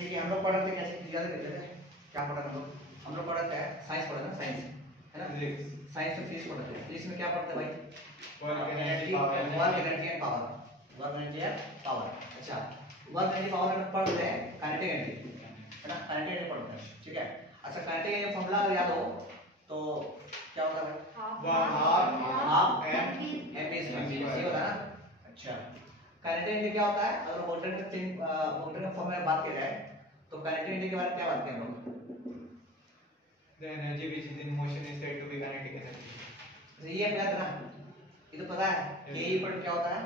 देखिए हम लोग पढ़ते कैसे याद कर लेते हैं क्या पढ़ा हम लोग पढ़ते हैं साइंस पढ़ा ना साइंस है ना साइंस में फिजिक्स पढ़ते हैं फिजिक्स में क्या पढ़ते हैं भाई वर्क एनर्जी एंड पावर अच्छा वर्क एनर्जी पावर में पढ़ते हैं काइनेटिक एनर्जी है ना काइनेटिक एनर्जी पढ़ते हैं ठीक है अच्छा काइनेटिक एनर्जी फॉर्मूला याद हो तो क्या होता है हाफ एम सही होता है ना अच्छा काइनेटिक एनर्जी क्या होता है अगर वोल्टर का फॉर्मूला बात की जाए तो काइनेटिक एनर्जी के बारे में क्या बात करें हम the energy which is in motion is said to be kinetic energy ये याद ना ये तो पता है के पर क्या होता है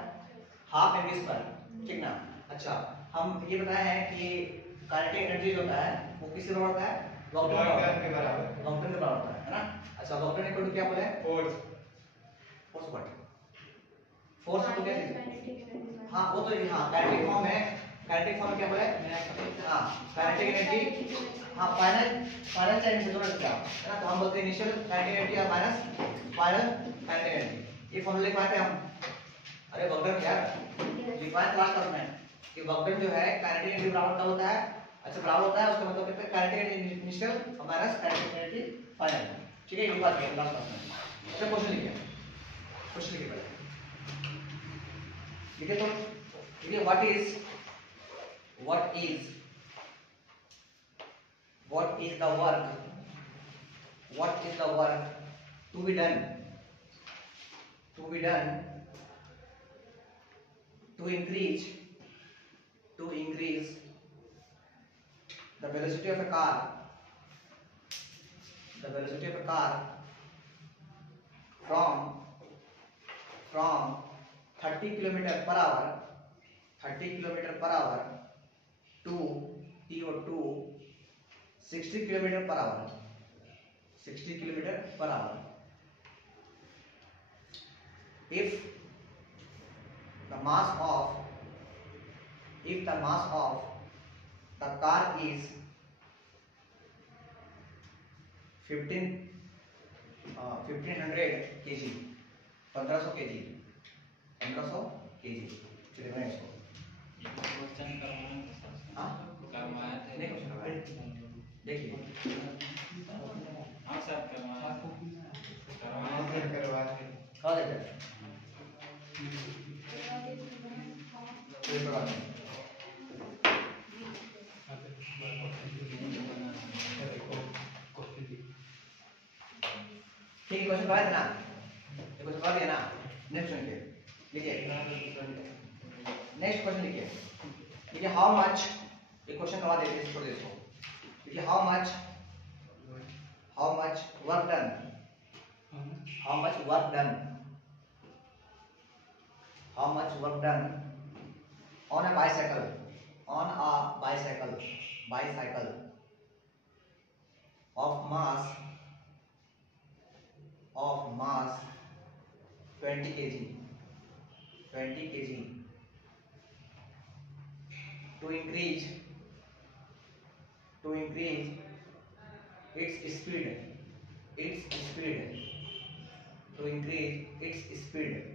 हाफ एम स्क्वायर ठीक ना अच्छा हम ये बताए हैं कि काइनेटिक एनर्जी जो होता है वो किससे बराबर होता है वर्क के बराबर होता है ना अच्छा वर्क इक्वल टू क्या बोले फोर्स व्हाट फोर्स तो क्या चीज हां वो तो हां काइनेटिक फॉर्म है काइनेटिक फॉर्म क्या बोले हां काइनेटिक एनर्जी हां फाइनल टाइम से जोड़ क्या है ना तो हम बोलते हैं इनिशियल काइनेटिक एनर्जी या माइनस फाइनल काइनेटिक एनर्जी ये फॉर्मूला लिख पाते हैं हम अरे वर्क क्या लिखवाए क्लास क्लास में कि वर्क जो है काइनेटिक एनर्जी बराबर का होता है अच्छा बराबर होता है उसका मतलब कहते हैं kinetic energy initial minus kinetic energy final ठीक है ये बात है क्लास क्लास में अच्छा क्वेश्चन लिखिए पहले लिखिए तो लिखिए what is the work to be done to increase the velocity of a car from 30 km per hour to to 60 km per hour if the mass of the car is 1500 kg 1500 kg चलिए मैं इसको question करवाना हाँ करवाया था नहीं कुछ करवाया देखिए हाँ सर करवाया कहाँ देते हैं कोई प्रॉब्लम नहीं ठीक है क्वेश्चन करवा देना ये क्वेश्चन करवा दिया ना नेक्स्ट सुनिए लिखिए नेक्स्ट क्वेश्चन लिखिए हाउ मच ये क्वेश्चन करवा देते हैं छोड़ दे इसको लिखिए how much work done how much work done on a bicycle of mass 20 kg to increase its speed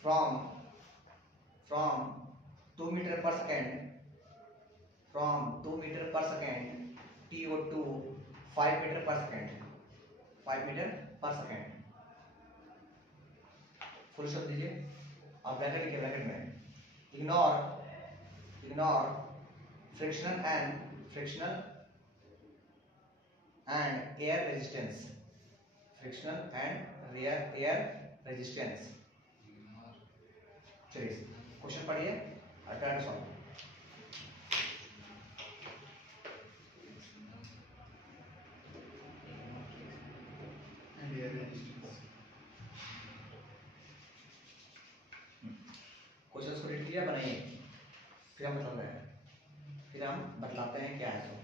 from 2 meter per second to 5 meter per second full stop दीजिए आप bracket लिखिए ब्रैकेट में ignore frictional and air resistance चलिए question पढ़िए और try to solve question को read किया बनाइए फिर हम बतलाते हैं क्या है तो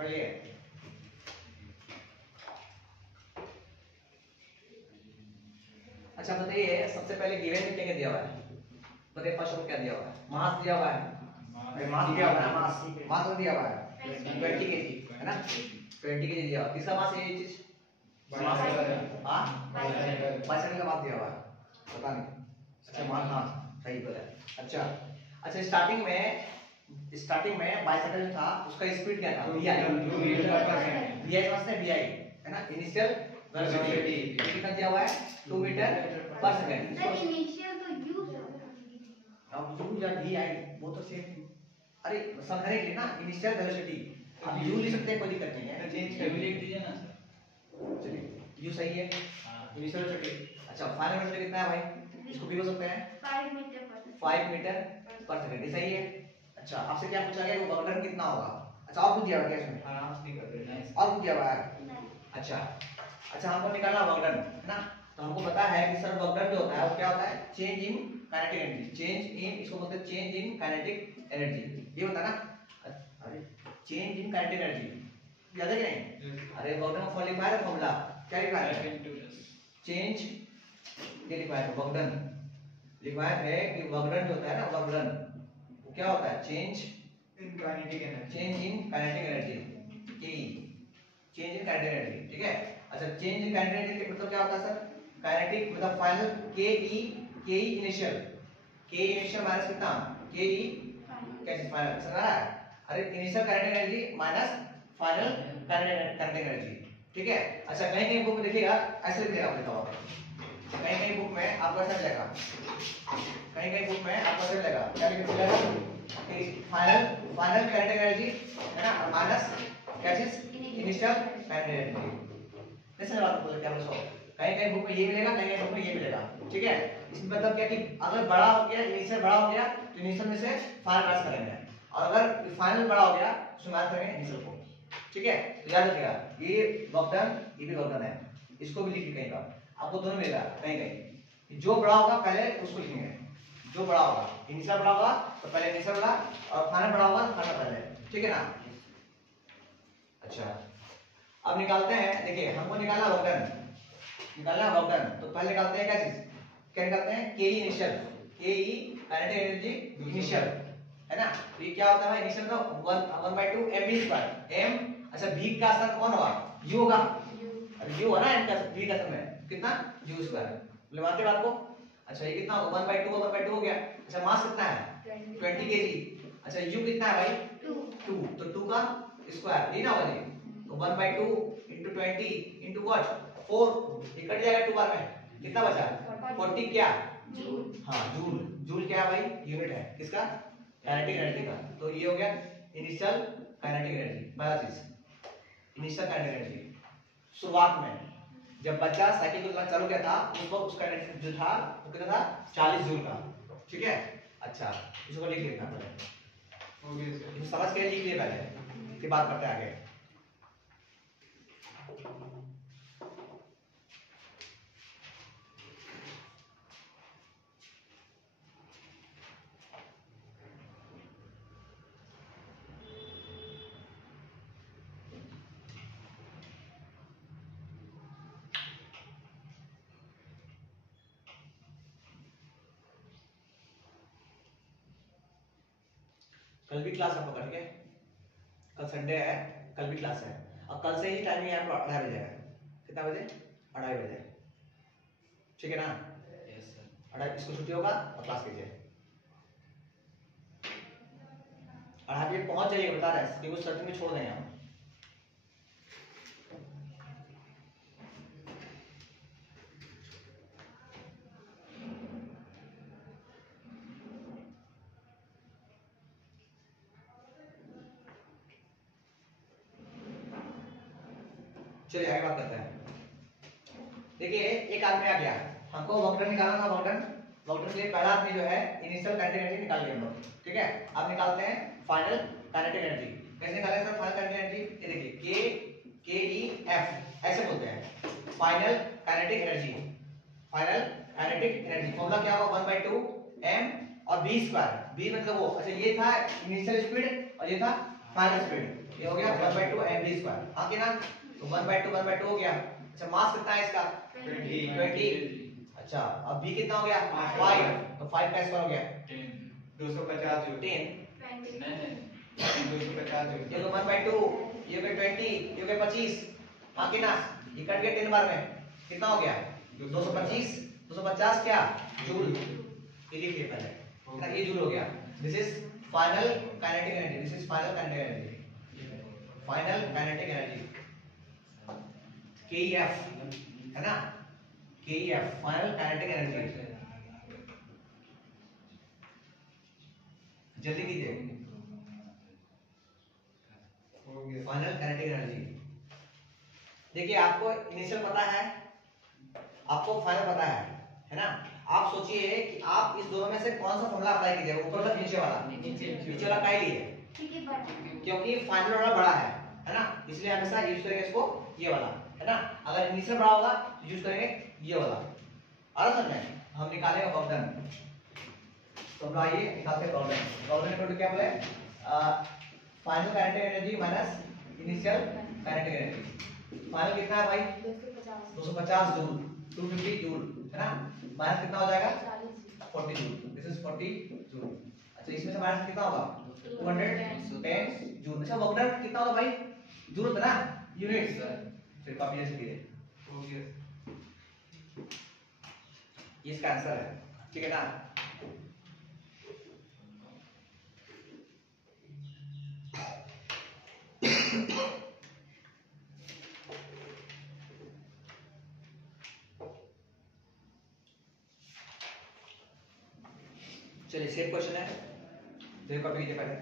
पढ़िए। अच्छा बताइए, सबसे पहले गिवन में क्या दिया हुआ है? बताइए फर्स्ट ऑफ क्या दिया हुआ है? मास दिया हुआ है, मास दिया हुआ है, मास तो दिया हुआ है 20 केजी, है ना? 20 केजी दिया हुआ। तीसरा मास ये चीज हाँ बाइसाइकिल का मास दिया हुआ है, पता नहीं। अच्छा मास, हाँ सही बोला। अच्छा अच्छा स्टार्टिंग में बाइसाइकिल जो था उसका स्पीड क्या था? vi समझते हैं, vi है ना, इनिशियल वेलोसिटी कितना दिया हुआ है? 2 मीटर पर सेकंड। अब u या vi वो तो सेम, अरे समझने के लिए ना, इनिशियल वेलोसिटी अब u लिख सकते हैं, कोई दिक्कत नहीं है, चेंज ये भी लिख दीजिए ना सर। चलिए u सही है, हाँ इनिशियल वेलोसिटी। अच्छा फाइनल वेलोसिटी कितना है भाई? इसको भी बोल सकते हैं 5 मीटर पर सेकंड, ये सही है। अच्छा आपसे क्या पूछा गया, वो वर्क डन कितना होगा? अच्छा और कुछ दिया हुआ क्या इसमें? आराम से कर देना है। और कुछ दिया हुआ है? अच्छा अच्छा हमको निकालना वर्क डन है ना, तो हमको पता है कि सर वर्क डन जो होता है वो क्या होता है? Change in kinetic energy, change in, इसको बोलते हैं चेंज इन काइनेटिक एनर्जी, ये होता है ना। अरे चेंज इन काइनेटिक एनर्जी याद है कि नहीं? अरे वर्क डन फॉर लिखा है फॉर्मूला, क्या लिखा है? चेंज, ये लिखा है वर्क डन, लिखा है कि वर्क डन जो होता है ना, वर्क डन वो क्या होता है? Change in kinetic energy, change in kinetic energy, के चेंज इन काइनेटिक एनर्जी, ठीक है। अच्छा चेंज इन काइनेटिक एनर्जी का मतलब क्या होता है सर? काइनेटिक मतलब फाइनल के ई इनिशियल माइनस कितना? के ई कैसे फाइनल, समझ रहा है? अरे initial kinetic energy minus final kinetic energy, ठीक है। अच्छा कहीं कहीं बुक में देखिएगा ऐसे लिख देगा, बताओ कहीं कहीं बुक में आपको ऐसा मिलेगा, कहीं कहीं बुक में आपको ऐसा मिलेगा, क्या लिखा है कि फाइनल काइनेटिक एनर्जी है ना माइनस क्या चीज? Initial kinetic energy. जैसे बात बोले क्या बोलो, कहीं कहीं बुक में ये मिलेगा, कहीं कहीं बुक में ये मिलेगा, ठीक है। इसमें मतलब क्या कि अगर बड़ा हो गया, इनिशियल बड़ा हो गया तो इनिशियल में से फाइनल माइनस करेंगे, और अगर फाइनल बड़ा हो गया तो माइनस करेंगे इनिशियल को, ठीक है। तो याद रखिएगा ये वर्क डन, ये भी वर्क डन है, इसको भी लिखिए कहीं बार, आपको दोनों मिलेगा कहीं कहीं। जो बड़ा होगा पहले उसको लिखेंगे, जो बड़ा होगा, इनिशियल बड़ा होगा तो पहले इनिशियल बड़ा, और फाइनल बड़ा होगा तो फाइनल पहले, ठीक है ना। अच्छा अब निकालते हैं, देखिए हमको निकालना वर्क डन, निकालना वर्क डन, तो पहले निकालते हैं क्या चीज, क्या निकालते हैं? के ई इनिशियल, के ई काइनेटिक एनर्जी इनिशियल, है ना। तो ये क्या होता है? इनिशियल का 1/2 mv², m, अच्छा v का असर कौन होगा? u होगा, अरे u है ना, m का v का असर में कितना? u², बोले मानते बात को। अच्छा ये कितना होगा? 1/2 हो गया। अच्छा मास कितना है? 20 kg। अच्छा u कितना है भाई? 2, तो 2 का स्क्वायर, ये ना होगा जी, तो 1/2 into 20 into what? 4, ये कट जाएगा 2 बार में, कितना बचा? 40 क्या? हाँ जूल, जूल क्या है भाई? यूनिट है किसका? काइनेटिक एनर्जी का। तो ये हो गया इनिशियल काइनेटिक एनर्जी, पहला चीज इनिशियल काइनेटिक एनर्जी। शुरुआत में जब बच्चा साइकिल को चलाना चालू किया था उस वक्त उसका एनर्जी जो था वो कितना था? 40 जूल का, ठीक है। अच्छा इसको लिख लेना पहले, ओके सर, समझ के लिख लिए पहले, फिर बात करते हैं आगे। कल भी क्लास आपका, ठीक है, कल संडे है, कल भी क्लास है, और कल से ही टाइमिंग आपको 2:30 बजे है, कितना बजे? 2:30 बजे, ठीक है ना। Yes sir. 2:30 इसको छुट्टी होगा और क्लास कीजिए। 2:30 बजे पहुंच जाइए, बता रहे हैं क्योंकि सर्टिंग में छोड़ देंगे हम। चलिए आगे बात करते हैं। देखिए एक आदमी आ गया, हमको वर्क डन निकालना था, वर्क डन के लिए पहला आदमी जो है इनिशियल काइनेटिक एनर्जी निकाल लिया हम लोग, ठीक है। अब निकालते हैं फाइनल काइनेटिक एनर्जी। कैसे निकालेंगे सर फाइनल काइनेटिक एनर्जी? ये देखिए के ई एफ ऐसे बोलते हैं, final kinetic energy, final kinetic energy formula क्या होगा? 1/2 m और v², v मतलब वो, अच्छा ये था इनिशियल स्पीड और ये था फाइनल स्पीड, ये हो गया 1/2 mv स्क्वायर, हाँ कि ना? तो 1/2 हो गया। अच्छा मास कितना है इसका? 20। अच्छा अब v कितना हो गया? 5, तो 5 का स्क्वायर हो गया 250 जूल। 10। 250 जूल। ये तो 1/2, ये हो गया 20, ये हो गया 25, हाँ कि ना? ये कट गया 10 बार में, कितना हो गया? 225, 250 क्या? जूल। ये लिखिए पहले, ना ये जूल हो गया। This is final kinetic energy, this is final kinetic energy, final kinetic energy KEF है ना? KEF final kinetic energy. जल्दी कीजिए, हो गया। Final kinetic energy. देखिए आपको इनिशियल पता है, आपको फाइनल पता है ना? आप सोचिए कि आप इस दोनों में से कौन सा फॉर्मूला अप्लाई कीजिएगा, ऊपर वाला नीचे वाला? नीचे वाला का ही लिए, क्योंकि फाइनल वाला बड़ा है ना? इसलिए हमेशा यूज करेंगे इसको, ये वाला है ना? अगर इनिशियल बड़ा होगा तो यूज करेंगे ये वाला। और समझ में हम निकालेंगे वर्क डन, तो हम आइए निकालते हैं work done. Work done equal to क्या बोले? Final kinetic energy minus initial kinetic energy. Final कितना है भाई? 250 जूल, 250 जूल है ना? माइनस कितना हो जाएगा? 40 जूल, दिस इज 40 जूल। अच्छा इसमें से माइनस कितना होगा? 210 जूल। अच्छा वर्क डन कितना होगा भाई? जूल था ना? यूनिट्स। फिर कॉपी ऐसे कीजिए, हो गया। ये इसका आंसर है, ठीक है ना? चलिए सेम क्वेश्चन है, देखो कॉपी कीजिए पहले।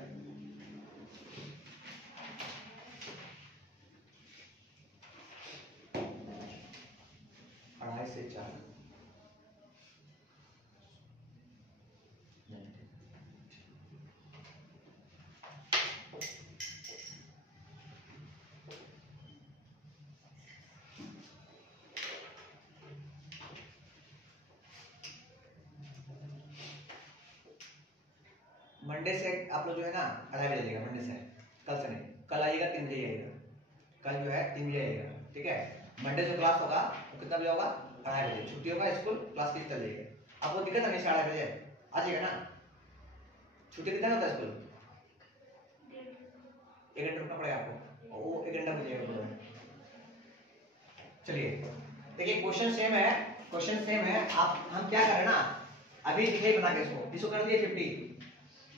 अढ़ाई से 4 मंडे से आप लोग जो है ना 2:30 बजे आइएगा, मंडे से, कल से नहीं। कल आइएगा 3 बजे आइएगा, कल जो है 3 बजे आइएगा, ठीक है? मंडे जो क्लास होगा वो कितना बजे होगा? 2:30 बजे। छुट्टी होगा स्कूल, क्लास की चल जाइएगा। आपको दिक्कत है नहीं? 2:30 बजे आ जाइएगा ना? छुट्टी कितना होता है स्कूल? 1 घंटा रुकना पड़ेगा आपको, और वो 1 घंटा बजेगा। चलिए देखिए क्वेश्चन सेम है, क्वेश्चन सेम है। आप हम क्या करें ना, अभी लिखे बना के इसको कर दिए 50,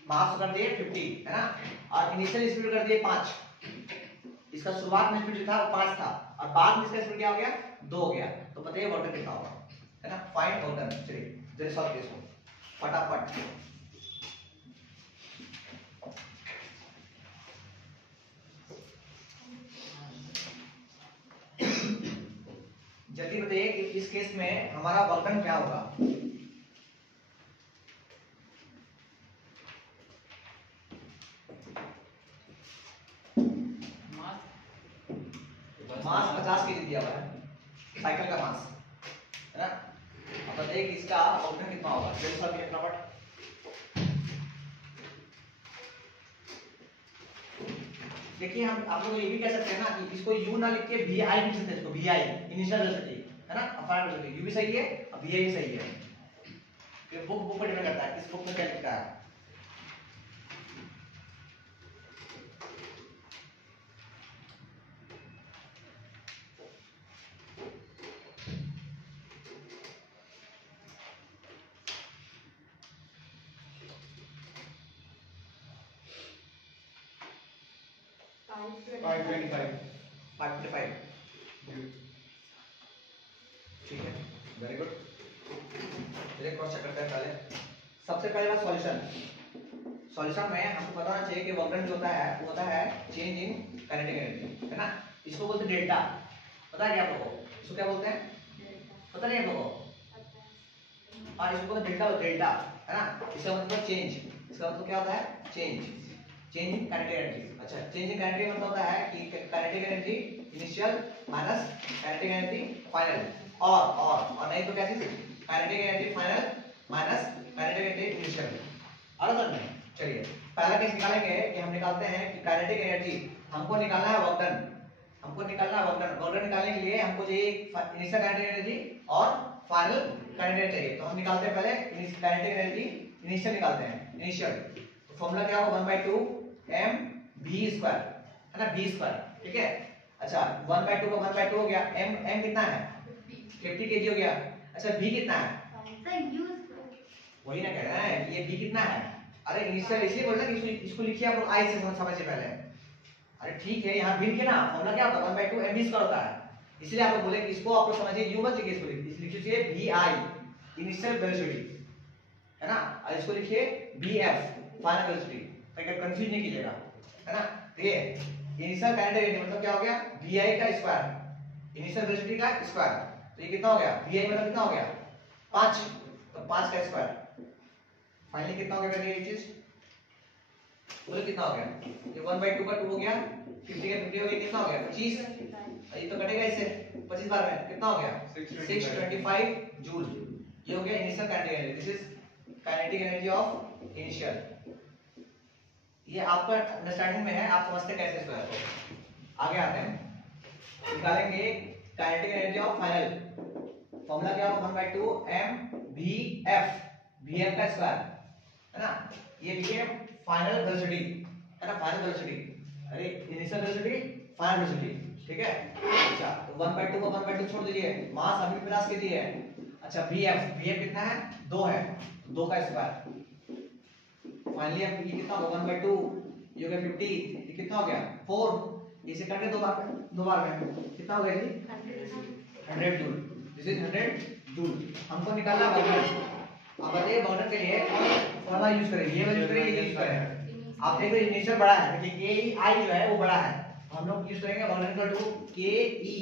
मास कर दिए 50 है ना? और इनिशियल स्पीड कर दिए 5। इसका शुरुआत में स्पीड जो था वो 5 था, और बाद में इसका स्पीड क्या हो गया? 2 हो गया। तो बताइए वर्क डन कितना होगा, है ना? Find work done. चलिए जल्दी सॉल्व कीजिए इसको फटाफट। जल्दी बताइए कि इस केस में हमारा वर्क डन क्या होगा? मास 50 केजी दिया हुआ है, साइकिल का मास है ना? अब बताइए कि इसका वर्क डन कितना होगा? जल्दी सॉल्व कीजिए फटाफट। देखिए हम आप लोग ये भी कह सकते हैं ना कि इसको यू ना लिख के वी आई लिख सकते हैं, इसको वी आई इनिशियल वेलोसिटी है ना? अपार्ट वेलोसिटी यू भी सही है और वी आई भी सही है। ये बुक पर डिपेंड करता है किस बुक में क्या लिखा है। फाइव 525 ठीक है, वेरी गुड। चलिए क्रॉस चेक करते हैं पहले। सबसे पहले बात सॉल्यूशन। सॉल्यूशन में हमको बताना चाहिए कि वर्क डन जो होता है वो होता है चेंज इन काइनेटिक एनर्जी, है ना? इसको बोलते हैं डेल्टा। पता है क्या आप लोगों को? इसको क्या बोलते हैं? पता नहीं आप लोगों को? हाँ इसको बोलते हैं डेल्टा, डेल्टा है ना? इसका मतलब चेंज, इसका मतलब क्या होता है? Change, change in kinetic energy. अच्छा चेंज इन काइनेटिक मतलब होता है कि kinetic energy initial minus kinetic energy final, और नहीं तो कैसे? Kinetic energy final minus kinetic energy initial. और समझ में? चलिए पहला केस निकालेंगे कि हम निकालते हैं कि काइनेटिक एनर्जी हमको निकालना है वर्क डन, हमको निकालना है वर्क डन। वर्क डन निकालने के लिए हमको चाहिए इनिशियल काइनेटिक एनर्जी और फाइनल काइनेटिक एनर्जी चाहिए। तो हम निकालते हैं पहले काइनेटिक एनर्जी, इनिशियल निकालते हैं इनिशियल। तो फॉर्मूला क्या होगा 1/2 m v स्क्वायर, है ना, v स्क्वायर, ठीक है। अच्छा 1/2 का 1/2 हो गया, m कितना है 50 kg हो गया। अच्छा v कितना है, वही ना कह रहा है कि ये v कितना है। अरे इनिशियल इसलिए बोल रहा कि इसको लिखिए आप लोग i से समझिए पहले। अरे ठीक है, यहाँ v लिखे ना, फॉर्मूला क्या होता है 1/2 m v स्क्वायर होता है। इसलिए आप लोग बोले कि इसको आप लोग समझिए, यू मत लिखिए, इसको लिखिए vi इनिशियल वेलोसिटी, है ना, और इसको लिखिए vf फाइनल वेलोसिटी, ताकि कंफ्यूज नहीं कीजिएगा, है ना। तो ये इनिशियल काइनेटिक एनर्जी मतलब क्या हो गया vi का स्क्वायर, इनिशियल वेलोसिटी का स्क्वायर। तो ये कितना हो गया vi मतलब कितना हो गया 5, तो 5 का स्क्वायर। फाइनली कितना हो गया ये चीज, बोले कितना हो गया, ये 1/2 का 2 हो गया, 50 का 50 हो गया, कितना हो गया 25। ये तो कटेगा इससे 25 बार में, कितना हो गया 625 जूल। ये हो गया initial kinetic energy. This is kinetic energy of initial. ये आपका अंडरस्टैंडिंग में है, आप समझते कैसे इसको है। आगे आते हैं, निकालेंगे kinetic energy of final. Formula क्या होगा 1/2 m vf, vf का स्क्वायर, है ना। ये लिखिए फाइनल वेलोसिटी, है ना, फाइनल वेलोसिटी। अरे इनिशियल वेलोसिटी फाइनल वेलोसिटी, ठीक है। अच्छा तो 1/2 को 1/2 छोड़ दीजिए, मास अभी प्लस के दिए है। अच्छा vf कितना है 2 है, 2 का स्क्वायर। फाइनली अब ये कितना होगा 1/2, ये हो गया 50, ये कितना हो गया 4, इसे काट के दो बार में कितना हो गया जी 100 जूल। This is 100 joule. हमको निकालना है वर्क। अब बताइए वर्क के लिए फॉर्मूला यूज करें, ये यूज करें, ये यूज करें। आप देख रहे इनिशियल बड़ा है, देखिए के आई जो है वो बड़ा है, हम लोग यूज करेंगे वर्क इक्वल टू के ई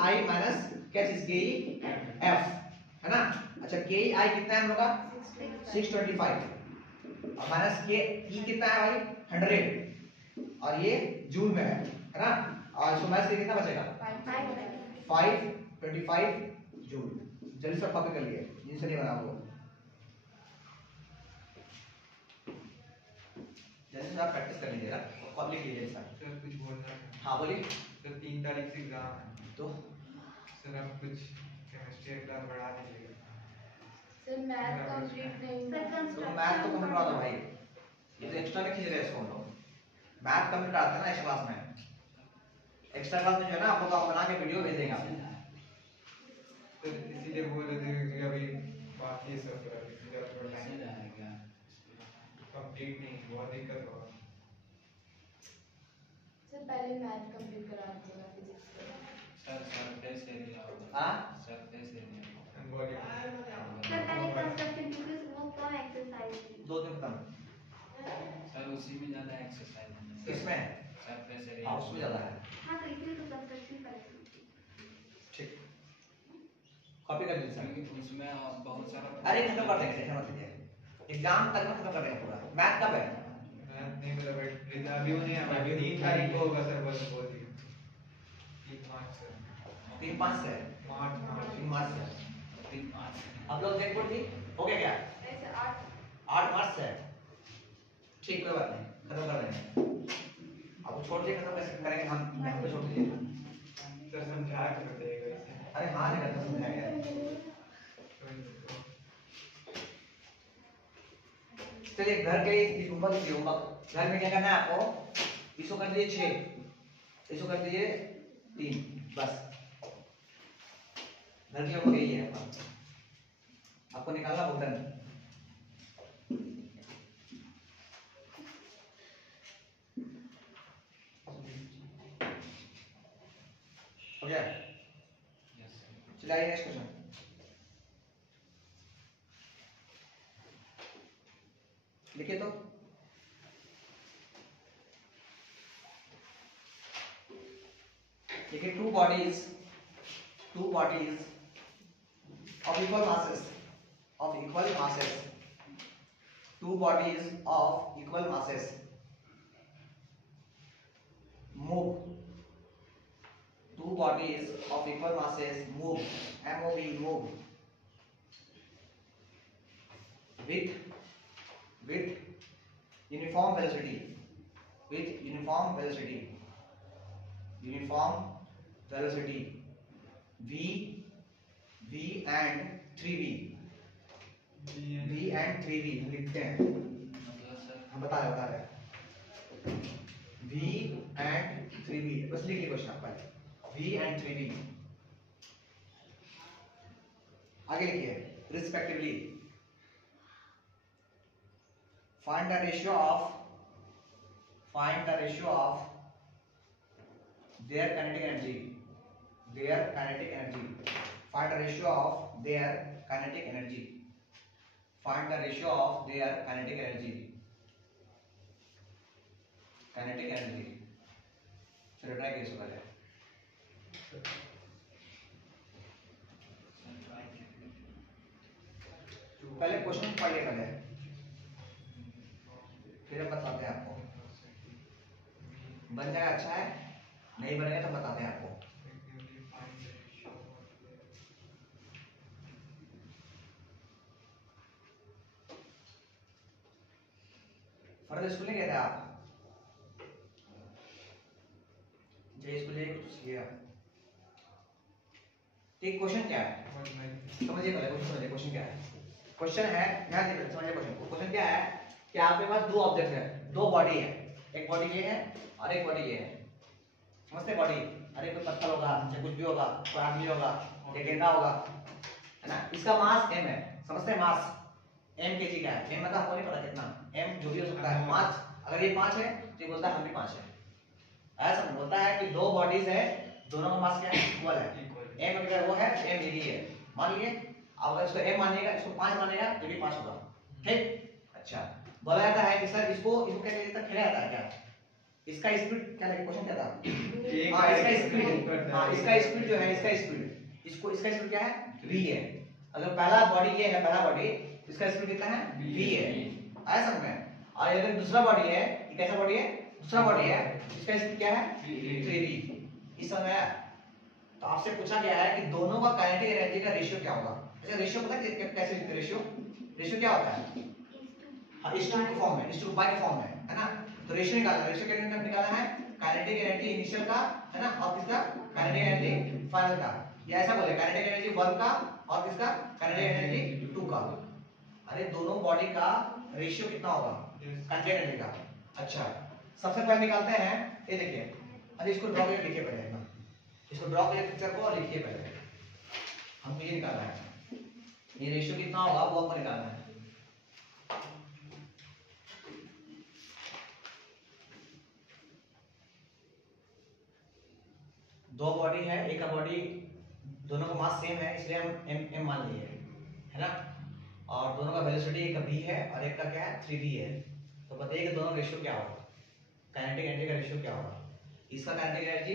आई माइनस क्या चीज के ई एफ, है ना। अच्छा के ई आई कितना है हम लोग का 625 और माइनस के ई कितना है भाई 100 और ये जूल में है ना। और इसको माइनस कितना बचेगा 525 जूल। जल्दी से कॉपी कर लिए, जिनसे नहीं बना वो जैसे आप प्रैक्टिस कर लीजिएगा, कॉपी लिख लीजिए सर। सर कुछ बोलना है। हाँ बोलिए। सर 3 तारीख से एग्जाम है, तो सर आप कुछ केमिस्ट्री क्लास बढ़ा दीजिएगा। सर मैथ कंप्लीट नहीं तो मैथ तो कंप्लीट करा दो भाई, ये तो एक्स्ट्रा में खींच रहे हैं इसको हम लोग। मैथ कंप्लीट कराते हैं ना इस क्लास में, एक्स्ट्रा क्लास में जो है ना आप लोग बना के वीडियो भेज देंगे आपको। सर इसीलिए बोल रहे थे कि अभी बाकी है सब, इसीलिए थोड़ा टाइम कंप्लीट नहीं, बहुत दिक्कत होगा। सर पहले मैथ कंप्लीट करा दीजिएगा फिजिक्स का। सर सरफेस एरिया होगा, हाँ सरफेस एरिया सर पहले कंस्ट्रक्शन क्योंकि वो कम एक्सरसाइज थी। 2 दिन खत्म। सर उसी में ज्यादा एक्सरसाइज है किसमें सरफेस एरिया हाँ उसमें ज्यादा है। हाँ तो इसलिए तो कंस्ट्रक्शन पहले थी। ठीक कॉपी कर लीजिए सर। क्योंकि उसमें बहुत सारा अरे खत्म कर देंगे, टेंशन मत लीजिए, एग्जाम तक में खत्म कर देंगे पूरा। मैथ कब है मैथ नहीं पता, बट अभी नहीं है, अभी 3 तारीख को होगा सर, बस बोल दिया 3 मार्च से 3-5 से मार्च 3 मार्च से 3-5 आप लोग देख बोल जी हो गया क्या ऐसे 8 8 मार्च से। ठीक कोई बात नहीं, खत्म कर देंगे। अब छोड़ दिए, खत्म कैसे करेंगे हम यहाँ पे छोड़ दीजिए। सर समझा कर बताइएगा इसे। अरे हाँ नहीं करता समझाएंगे। चलिए घर के लिए होमवर्क लीजिए, होमवर्क घर में क्या करना है आपको, इसको कर दीजिए 6, इसको कर दीजिए 3, बस घर के होमवर्क यही है आपको निकालना बोतल। हो गया, चलिए नेक्स्ट क्वेश्चन। लिखिए तो देखिए two bodies of equal masses, two bodies of equal masses move, two bodies of equal masses move, move with uniform velocity, uniform velocity v v and 3v v and 3v हम लिखते हैं, मतलब sir हम बता रहे v and 3v, बस लिख लीजिए क्वेश्चन आपका v एंड 3v। आगे लिखिए respectively find the ratio of their kinetic energy find the ratio of their kinetic energy चलो ट्राई कीजिए पहले। पहले क्वेश्चन पढ़ लिया पहले, फिर हम बताते हैं आपको। बन जाएगा अच्छा है, नहीं बनेगा तो बताते हैं आपको। फर्दर स्कूल नहीं गए थे आप? जय स्कूल कुछ किया? ठीक, क्वेश्चन क्या है समझिए पहले, क्वेश्चन क्या है। क्वेश्चन है, ध्यान दीजिए समझिए क्वेश्चन क्या है कि आपके पास दो ऑब्जेक्ट है, दो बॉडी है, एक बॉडी ये है और एक बॉडी ये है, समझते बॉडी। अरे कोई पत्थर होगा, चाहे कुछ भी होगा, कोई आदमी होगा, एक गेंदा होगा, है ना। इसका मास m है, समझते हैं मास m kg का है। m मतलब आपको नहीं पता कितना, m जो भी हो सकता है। 5 अगर ये 5 है तो ये बोलता है हम भी 5 है। ऐसा बोलता है कि दो बॉडीज है, दोनों का मास क्या है, इक्वल है। m अगर वो है m ये है, मान लिए। अब अगर इसको m मानिएगा, इसको 5 मानेगा, ये भी 5 होगा, ठीक। अच्छा, बोला जाता है कि सर इसको कैसे तक खेला जाता है क्या, इसका स्पीड क्या लगे, क्वेश्चन क्या था? हाँ, इसका स्पीड, हाँ इसका स्पीड जो है, इसका स्पीड, इसका स्पीड क्या है, v है। अगर पहला बॉडी ये है, पहला बॉडी, इसका स्पीड कितना है, v है, आया समझ में। और अगर दूसरा बॉडी है, ये कैसा बॉडी है, दूसरा बॉडी है, इसका स्पीड क्या है, 3v। इस समय तो आपसे पूछा गया है कि दोनों का काइनेटिक एनर्जी का रेशियो क्या होगा। अच्छा, रेशियो पता है कैसे लिखते हैं, रेशियो क्या होता है, हाँ इस टू के फॉर्म में, इस टू बाय के फॉर्म में, है ना। तो रेशियो निकालना, रेशियो क्या निकालना है, काइनेटिक एनर्जी इनिशियल का, है ना, और किसका, काइनेटिक एनर्जी फाइनल का। या ऐसा बोले काइनेटिक एनर्जी 1 का और किसका, काइनेटिक एनर्जी 2 का। अरे दोनों बॉडी का रेशियो कितना होगा, काइनेटिक एनर्जी का। अच्छा, सबसे पहले निकालते हैं, ये देखिए। अरे इसको ड्रॉ करके लिखिए पहले, इसको ड्रॉ करके पिक्चर को और लिखिए पहले। हमको ये निकालना है, ये रेशियो कितना होगा वो हमको निकालना है। दो बॉडी है, एक का बॉडी दोनों का मास सेम है, इसलिए हम m मान लिए, है ना। और दोनों का वेलोसिटी, एक का v है और एक का क्या है, 3v है। तो बताइए कि दोनों रेशियो क्या होगा, काइनेटिक एनर्जी का रेशियो क्या होगा। इसका काइनेटिक एनर्जी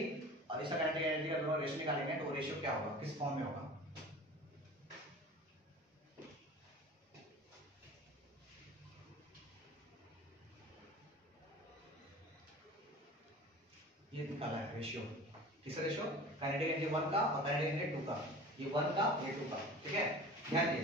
और इसका काइनेटिक एनर्जी का दोनों रेशियो निकालेंगे तो वो रेशियो क्या होगा, किस फॉर्म में होगा। ये निकाला है रेशियो, किसका रेशियो, काइनेटिक एनर्जी 1 का और काइनेटिक एनर्जी 2 का। ये 1 का, ये 2 का, ठीक है। ध्यान दिए,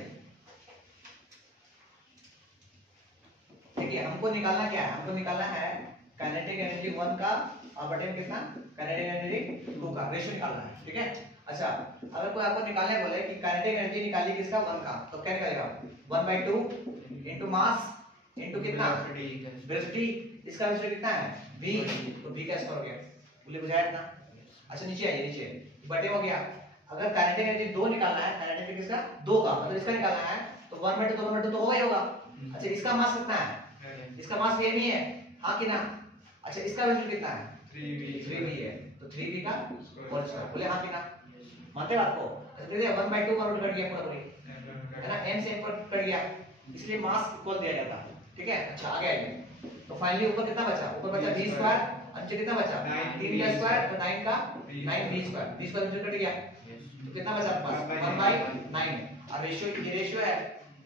देखिए हमको निकालना क्या है, हमको निकालना है काइनेटिक एनर्जी 1 का और बटे कितना, काइनेटिक एनर्जी 2 का रेशियो निकालना है, ठीक है। अच्छा, अगर कोई आपको निकालने बोले कि काइनेटिक एनर्जी निकालिए किसका, 1 का, तो क्या निकालेगा, 1/2 इनटू मास इनटू कितना, वेलोसिटी। इसका वेलोसिटी कितना है, v, तो v कैसे करोगे, बोले बुझाया इतना। अच्छा नीचे आइए, नीचे बटे हो गया। अगर काइनेटिक एनर्जी 2 निकालना है, काइनेटिक किसका, 2 का, मतलब इसका निकालना है तो 1/2 तो 1/2 तो होगा ही होगा। अच्छा, इसका मास कितना है, इसका मास ये नहीं है, हाँ कि ना। अच्छा, इसका वेलोसिटी कितना है, 3v है, तो 3v का होल स्क्वायर, बोले हाँ कि ना, मानते हो आपको। अच्छा देखिए 1/2 का रूट कट गया पूरा पूरी, है ना, m से m कट गया, इसलिए मास इक्वल दिया जाता है, ठीक है। अच्छा आगे आइए, तो फाइनली ऊपर कितना बचा, ऊपर बचा v स्क्वायर, नीचे कितना बचा, 3 का स्क्वायर तो 9 का 9v square, v square cut गया तो कितना बचा आपके पास, 1/9। और रेशियो, ये रेशियो है,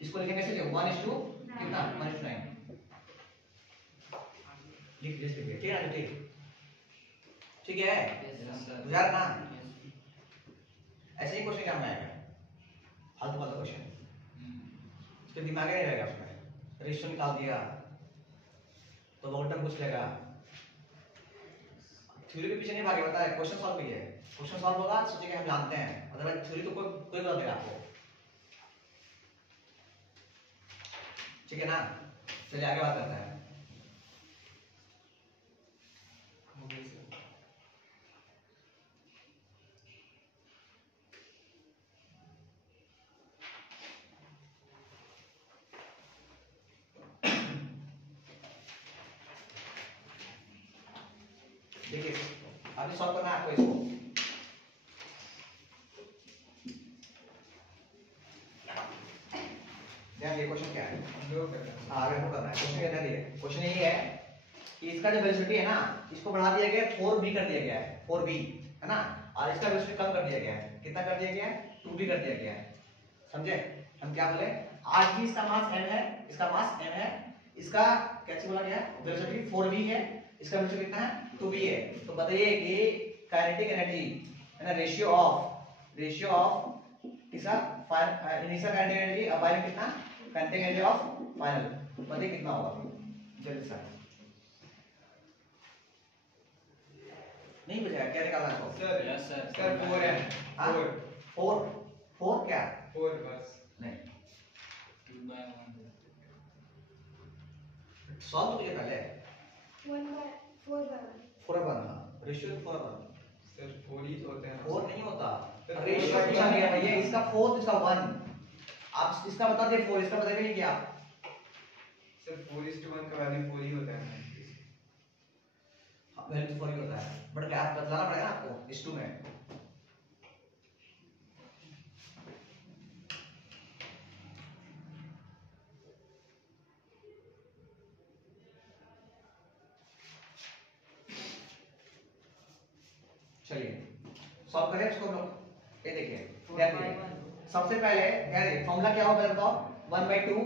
इसको लिखेंगे कैसे, 1:9 कितना, 1:9 लिख दीजिए, ठीक है ना, ठीक है, गुजार ना। ऐसे ही क्वेश्चन एग्जाम में आएगा, फालतू फालतू क्वेश्चन, उसके दिमाग में नहीं रहेगा। उसमें रेशियो निकाल दिया तो बहुत टाइम पूछ लेगा, थ्योरी के पीछे नहीं भागे, बता है क्वेश्चन सॉल्व कीजिए। क्वेश्चन सॉल्व होगा सोचेंगे हम जानते हैं, अदरवाइज थ्योरी तो कोई बता देगा आपको। ठीक है ना, चलिए आगे बात करते हैं। देखिए अभी सॉल्व करना है आपको इसको। ध्यान दिए क्वेश्चन क्या है। हाँ आगे करना है क्वेश्चन। क्या दिए क्वेश्चन यही है कि इसका जो वेलोसिटी है ना, इसको बढ़ा दिया गया है 4b कर दिया गया है, 4b है ना, और इसका वेलोसिटी कम कर दिया गया है। कितना कर दिया गया है? 2b कर दिया गया है। समझे हम क्या बोले? आज भी इसका मास m है, इसका मास m है, इसका कैसे बोला गया? वेलोसिटी 4b है, इसका वेलोसिटी कितना है? 2b है। तो बताइए कि काइनेटिक एनर्जी है ना, रेशियो ऑफ इसका इनिशियल काइनेटिक एनर्जी अब फाइनल कितना? काइनेटिक एनर्जी ऑफ फाइनल बताइए कितना होगा जल्दी से। नहीं बचेगा, क्या निकालना है आपको? Sir yes sir. सर 4 है। हाँ? 4 क्या? 4 बस। नहीं 2/1 सॉल्व तो कीजिए पहले। 1/4/1 4/1 रेशियो 4/1 सर 4 ही तो होते हैं। 4 नहीं होता, तो रेशियो four पूछा गया भैया, इसका 4 इसका 1। आप इसका बता दिए 4, इसका बता नहीं क्या? सर 4:1 का वैल्यू 4 ही होता है। वैल्यू तो 4 ही होता है, बट क्या बदलाना पड़ेगा आपको इस 2 में। चलिए सॉल्व करें इसको हम लोग। ये देखिए ध्यान दीजिए, सबसे पहले ध्यान दीजिए फॉर्मूला क्या होगा बताओ। 1/2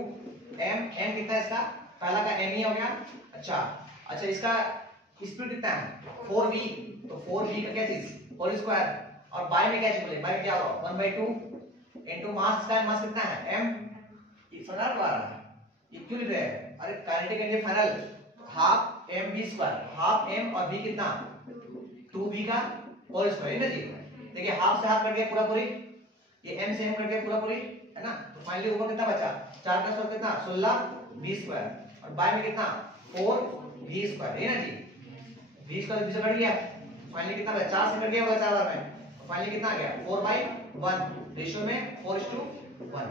m कितना है इसका? पहला का m ही हो गया। अच्छा इसका स्पीड कितना है? 4v, तो 4v का क्या चीज? Whole square. और बाय में क्या चीज बोले? बाय में क्या होगा? 1/2 इनटू मास का मास कितना है? m। ये फटाफट आ रहा है, ये क्यों लिख रहे हैं? अरे kinetic energy final half mv², half m और v कितना? 2v का होल स्क्वायर है ना जी। देखिए हाफ से हाफ कट गया पूरा पूरी, ये m से m कट गया पूरा पूरी, है ना। तो फाइनली ऊपर कितना बचा? 4 का स्क्वायर कितना? 16v², और बाय में कितना? 4v² है ना जी। v² v से कट गया, फाइनली कितना बचा? 4 से कट गया होगा 4 बार में, तो फाइनली कितना आ गया? 4/1 रेशियो में 4:1।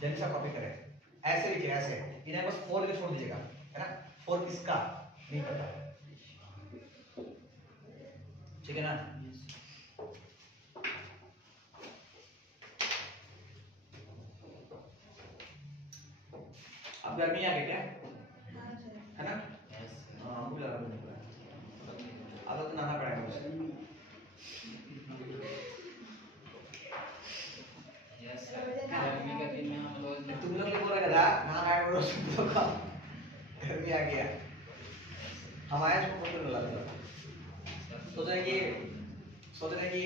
जल्दी से कॉपी करें, ऐसे लिखिए ऐसे, इन्हें बस 4 लिख छोड़ दीजिएगा, है ना। 4 किसका नहीं पता, ठीक है ना। अब गर्मी आ गई क्या? है ना। हाँ मुझे लगा अब तो नहाना पड़ेगा मुझे। Yes sir. गर्मी का दिन में हम रोज तुम लोग बोल रहे थे नहाना है रोज तो का गर्मी आ गया, हमारे इसको बोल रहा था। सोच रहे कि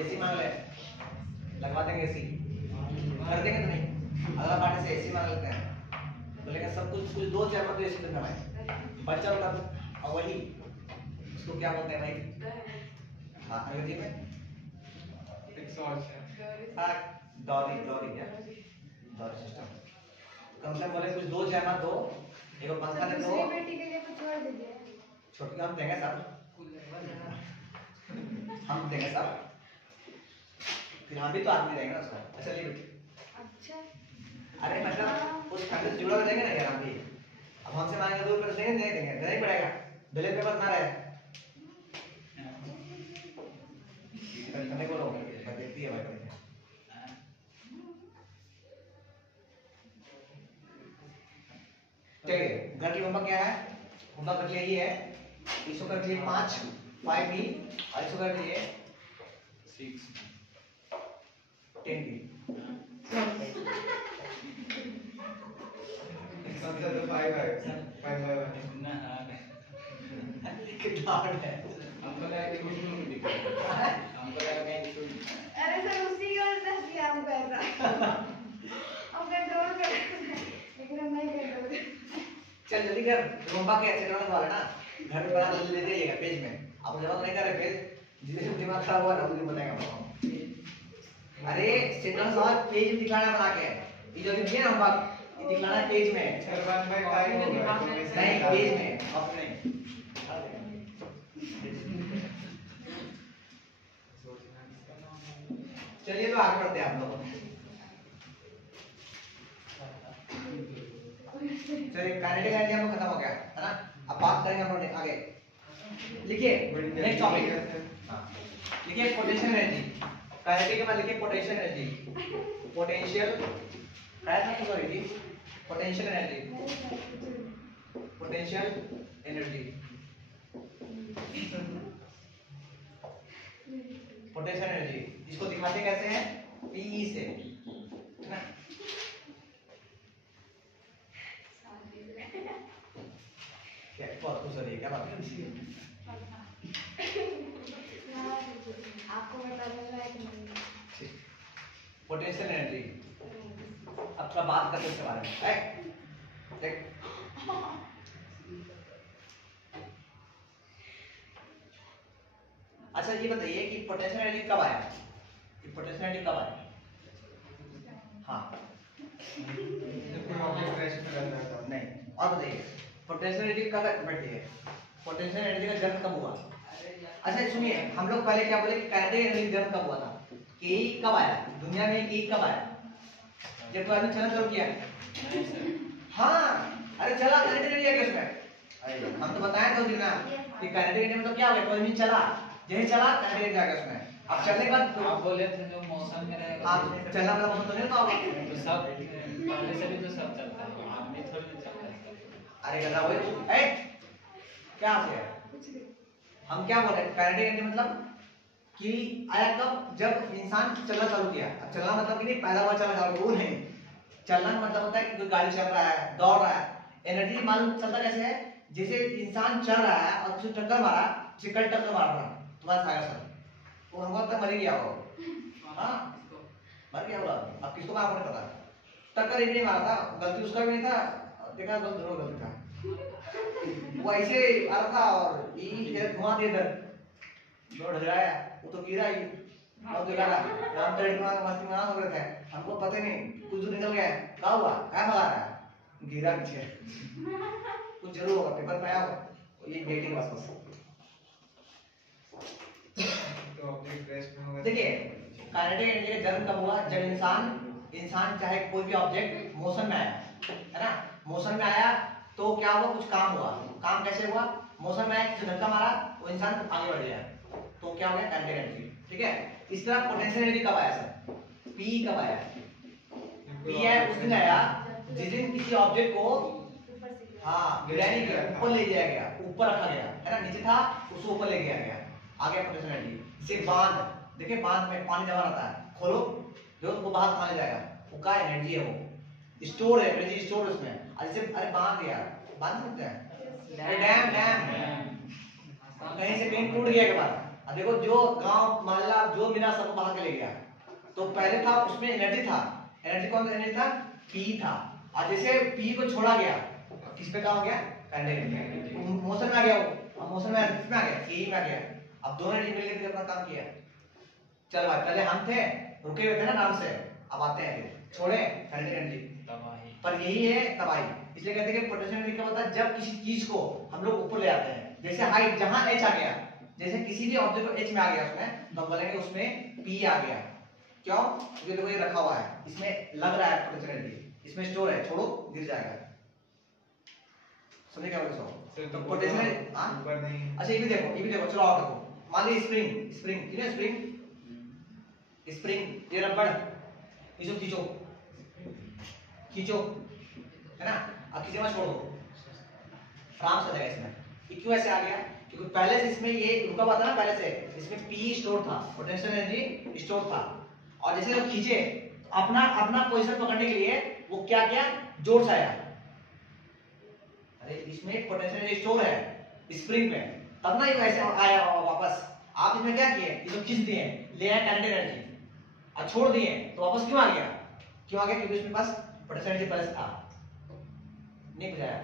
एसी मांग ले, लगवा देंगे एसी, कर देंगे तो नहीं, अगला पार्टी से एसी मांग लेते हैं, बोलेंगे सब कुछ 2-4 बार तो एसी देना भाई बच्चा होगा। और वही उसको क्या बोलते हैं भाई? हाँ अंग्रेजी में डॉरी सिस्टम। कम से कम बोले कुछ 2-4 मत दो, एक और पंखा दे दो। दूसरी बेटी के लिए कुछ छोड़ दीजिए। छोटी हम देंगे सर, हम देंगे सर, फिर हम भी तो आदमी रहेंगे ना उसका। अच्छा ले बेटी। अच्छा अरे मतलब उस फैमिली से जुड़ा हुआ रहेंगे ना यार हम भी। अब हमसे मांगेंगे तो कर देंगे, नहीं देंगे, देना ही पड़ेगा, बिल पेपर ना रहे। करने को लोग देखती है भाई करने। चलिए घर की होमवर्क क्या है? होमवर्क कर यही है, इसको कर लिए 5b और इसको कर लिए 10b। सबसे तो 5/1 इतना हार्ड है। कितना हार्ड है? हमको लगा कि कुछ नहीं दिखा, हमको लगा कि कुछ। अरे सर उसी की वजह से किया हमको ऐसा। हम कंट्रोल कर लेकिन हम नहीं कंट्रोल। चल जल्दी कर, होमवर्क है चेक करने वाला ना, घर पे बना जल्दी दे जाइएगा पेज में। आप जवाब नहीं कर रहे फिर जिसे दिमाग खराब हुआ ना मुझे बताएगा आपको। अरे स्टेटमेंट सवाल पेज दिखाना बना के ये जो दिखे ना हम बात ये दिखाना पेज में सर 1/5 होगा तो नहीं पेज में अब नहीं चलिए तो आगे बढ़ते हैं आप लोग। चलिए काइनेटिक एनर्जी हम खत्म हो गया है ना। अब बात करेंगे हम लोग आगे। लिखिए नेक्स्ट टॉपिक। हाँ लिखिए पोटेंशियल एनर्जी। काइनेटिक के बाद लिखिए पोटेंशियल एनर्जी। पोटेंशियल सॉरी जी potential energy. Potential energy potential energy इसको दिखाते कैसे हैं पीई से है ना। क्या बहुत खुश हो रही है क्या बात है? आपको बता दूंगा कि नहीं। पोटेंशियल एनर्जी अब थोड़ा बात करते हैं इसके बारे में। देख अच्छा ये बताइए कि पोटेंशियल एनर्जी कब आया? कि पोटेंशियल एनर्जी कब आया? हाँ जब कोई ऑब्जेक्ट रेस्ट में रहता है तब। नहीं और बताइए पोटेंशियल एनर्जी कब बढ़ती है? पोटेंशियल एनर्जी का जन्म कब हुआ? अच्छा सुनिए हम लोग पहले क्या बोले कि काइनेटिक एनर्जी जन्म कब हुआ था? के कब आया दुनिया में? के कब आया? जब कोई आदमी चलना शुरू किया। हाँ अरे चला काइनेटिक एनर्जी आ गया उसमें। हम तो बताए थे उस दिन ना कि काइनेटिक एनर्जी मतलब क्या हो गया कोई आदमी चला यही चला काइनेटिक एनर्जी आ गया उसमें। अब चलने के बाद आप बोले थे जो मौसम में रहेगा आप चलना वाला मौसम तो नहीं होता होगा। तो सब पहले से भी तो सब चलता है आदमी थोड़ी ना चलता है। अरे गधा वही क्या से हम क्या बोल रहे हैं काइनेटिक एनर्जी मतलब कि आया कब जब इंसान चलना चालू किया। अब चलना मतलब कि नहीं पैदा हुआ चलना चालू वो नहीं। चलना मतलब होता है कि कोई गाड़ी चल रहा है दौड़ रहा है। एनर्जी मालूम चलता कैसे है जैसे इंसान चल रहा है और उसे टक्कर मारा उसे कल टक्कर मार रहा तुम्हारा सागर सर वो हमको तक मर गया वो। हाँ मर गया वो अब किसको मारा नहीं पता। टक्कर ही नहीं मारा था गलती उसका भी नहीं था देखा गलत दोनों गलती था। वो ऐसे आ रहा था और ये घुमा दिया इधर दौड़ ढलाया वो तो गिरा ही और गिरा हम तो मस्ती में हो रहे थे हमको पता नहीं कुछ दूर निकल गया क्या हुआ क्या भगा रहा है गिरा पीछे कुछ जरूर होगा पेपर में आया होगा ये वेटिंग बस बस। तो ऑब्जेक्ट रेस्ट में होगा। देखिए काइनेटिक एनर्जी का जन्म कब हुआ जब इंसान चाहे कोई भी ऑब्जेक्ट मोशन में आया है ना। मोशन में आया तो क्या हुआ कुछ काम हुआ। काम कैसे हुआ मोशन में आया किसी धक्का मारा वो इंसान आगे बढ़ गया तो क्या हो गया काइनेटिक एनर्जी। ठीक है इस तरह पोटेंशियल एनर्जी कब आया सर? पी कब आया? पी है उस दिन आया जिस दिन किसी ऑब्जेक्ट को हाँ गिराने के ऊपर ले जाया गया ऊपर रखा गया है ना नीचे था उसको ऊपर ले गया आ गया पोटेंशियल एनर्जी। इसे बांध देखिए बांध में पानी जमा रहता है खोलो जो वो बाहर कहाँ ले जाएगा वो का एनर्जी है वो स्टोर है एनर्जी स्टोर उसमें। जैसे अरे बांध गया बांध सकते हैं डैम डैम कहीं से कहीं टूट गया के बाद अब देखो जो गांव मोहल्ला जो मिला सब बहा के ले गया। तो पहले था उसमें एनर्जी था एनर्जी कौन सा एनर्जी था पी था और जैसे पी को छोड़ा गया किस पे काम हो गया काइनेटिक मोशन में आ गया वो मोशन में किस में आ गया के में आ गया। अब दोनों एनर्जी मिलकर अपना काम किया। चल भाई पहले हम थे रुके हुए थे ना नाम से अब आते हैं फिर छोड़े काइनेटिक एनर्जी तबाही पर यही है तबाही। इसलिए कहते हैं कि पोटेंशियल एनर्जी क्या होता है जब किसी चीज को हम लोग ऊपर ले आते हैं जैसे हाइट जहां h आ गया जैसे किसी भी ऑब्जेक्ट को h में आ गया उसमें तो हम बोलेंगे उसमें p आ गया। क्यों क्योंकि देखो ये रखा हुआ है इसमें लग रहा है पोटेंशियल एनर्जी इसमें स्टोर है छोड़ो गिर जाएगा। समझे क्या बोल रहे हो? तो पोटेंशियल ऊपर नहीं। अच्छा ये भी देखो चलो और देखो मान ली स्प्रिंग ठीक है स्प्रिंग ये रबड़ इसको खींचो खींचो है ना अब किसी में छोड़ दो आराम से आ जाएगा इसमें। ये क्यों ऐसे आ गया क्योंकि पहले से इसमें ये रुका हुआ था ना पहले से इसमें पी स्टोर था पोटेंशियल एनर्जी स्टोर था और जैसे जब खींचे अपना पोजीशन पकड़ने के लिए वो क्या किया जोर से आया। अरे इसमें पोटेंशियल एनर्जी स्टोर है स्प्रिंग में तब ना ये ऐसे आया वापस। आप इसमें क्या किए इसको खींच दिए ले आए काइनेटिक एनर्जी और छोड़ दिए तो वापस क्यों आ गया क्योंकि इसमें पास पोटेंशियल एनर्जी पहले से था नहीं बुझाया।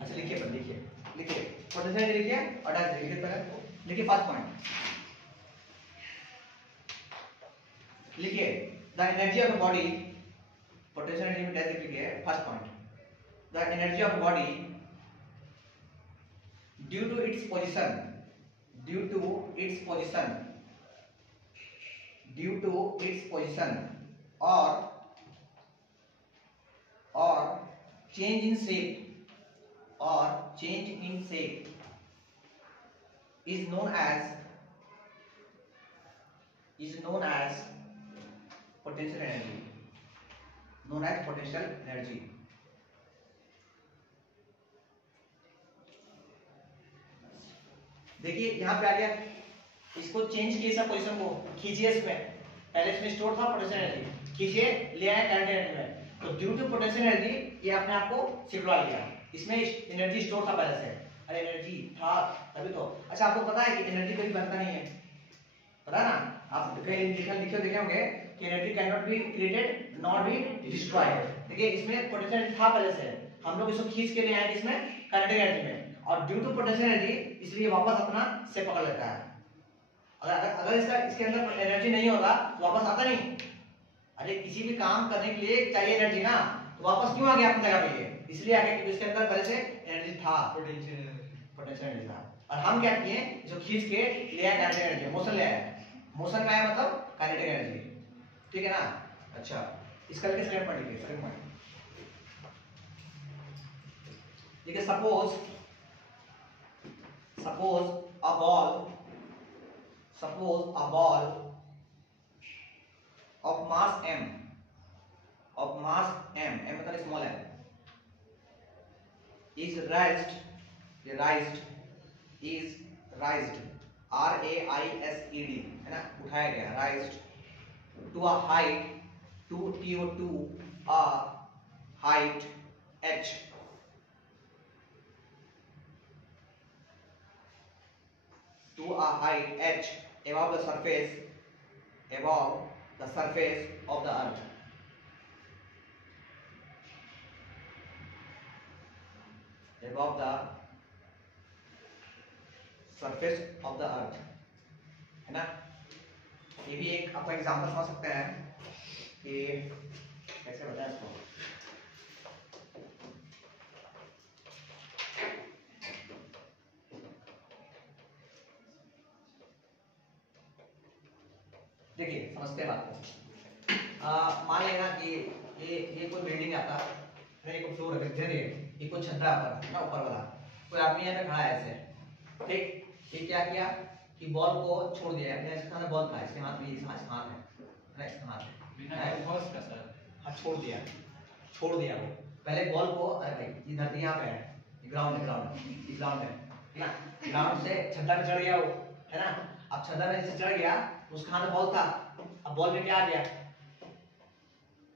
अच्छा लिखिए पोटेंशियल एनर्जी लिखिए और डायरेक्ट लिखिए पहले लिखिए फर्स्ट पॉइंट, लिखिए the energy of body, potential energy में डैश लिखिए first point, the energy of body due to its position, due to its position, due to its position और change in shape, or change in shape is known as potential energy, known as potential energy. देखिए यहाँ पे आ गया, इसको change किए सब position को, खींचिए इसमें, पहले इसमें स्टोर था पोटेंशियल एनर्जी, खींचिए ले आए करंट एनर्जी में, तो ड्यू टू पोटेंशियल एनर्जी ये अपने आप को सिकुड़ा लिया, इसमें एनर्जी स्टोर था पहले से, अरे एनर्जी था तभी तो। अच्छा आपको पता है कि एनर्जी कभी बनता नहीं है, पता है ना, आप कहीं लिखे देखे होंगे कि energy can not be created not be destroyed. देखिए इसमें पोटेंशियल एनर्जी था पहले से, हम लोग इसको खींच के ले आए इसमें काइनेटिक एनर्जी में, और ड्यू टू पोटेंशियल एनर्जी इसलिए वापस अपना से पकड़ लेता है। अगर इसके अंदर एनर्जी नहीं होगा तो वापस आता नहीं। अरे किसी भी काम करने के लिए चाहिए एनर्जी ना, तो वापस क्यों आ गया अपनी जगह पे, ये इसलिए आ गया क्योंकि इसके अंदर पहले से एनर्जी था, पोटेंशियल एनर्जी था। और हम क्या किए, जो खींच के ले आया काइनेटिक एनर्जी, मोशन ले आया, मोशन में आया मतलब काइनेटिक एनर्जी, ठीक है ना। अच्छा इसका लेके सेकंड पॉइंट लिखिए, सेकंड पॉइंट देखिए, suppose a ball of mass m, m मतलब small m, is raised raised है ना, उठाया गया, raised to a height to a height h, to a height h above the surface of the earth, above the surface of the earth, है ना। ये भी एक आपका एग्जांपल समझ सकते हैं कि कैसे बताएं इसको। देखिए समझते हैं बात को। मान लेना कि ये कोई बिल्डिंग आता है, ये कोई फ्लोर है, धीरे ये कोई छत है ऊपर वाला, कोई आदमी यहाँ पे खड़ा है ऐसे, ठीक, ये क्या किया कि बॉल को छोड़ दिया, इसके हाथ में बॉल था, इसके हाथ में इसका हाथ है, इसका हाथ है, बिना फोर्स का सर, हाँ छोड़ दिया वो, पहले बॉल को, अरे भाई ये धरती यहाँ पे है, ग्राउंड है ना, ग्राउंड से छत्ता पे चढ़ गया वो, है ना। अब छत्ता पे जैसे चढ़ गया, उसका हाथ में बॉल था, अब बॉल में क्या आ गया,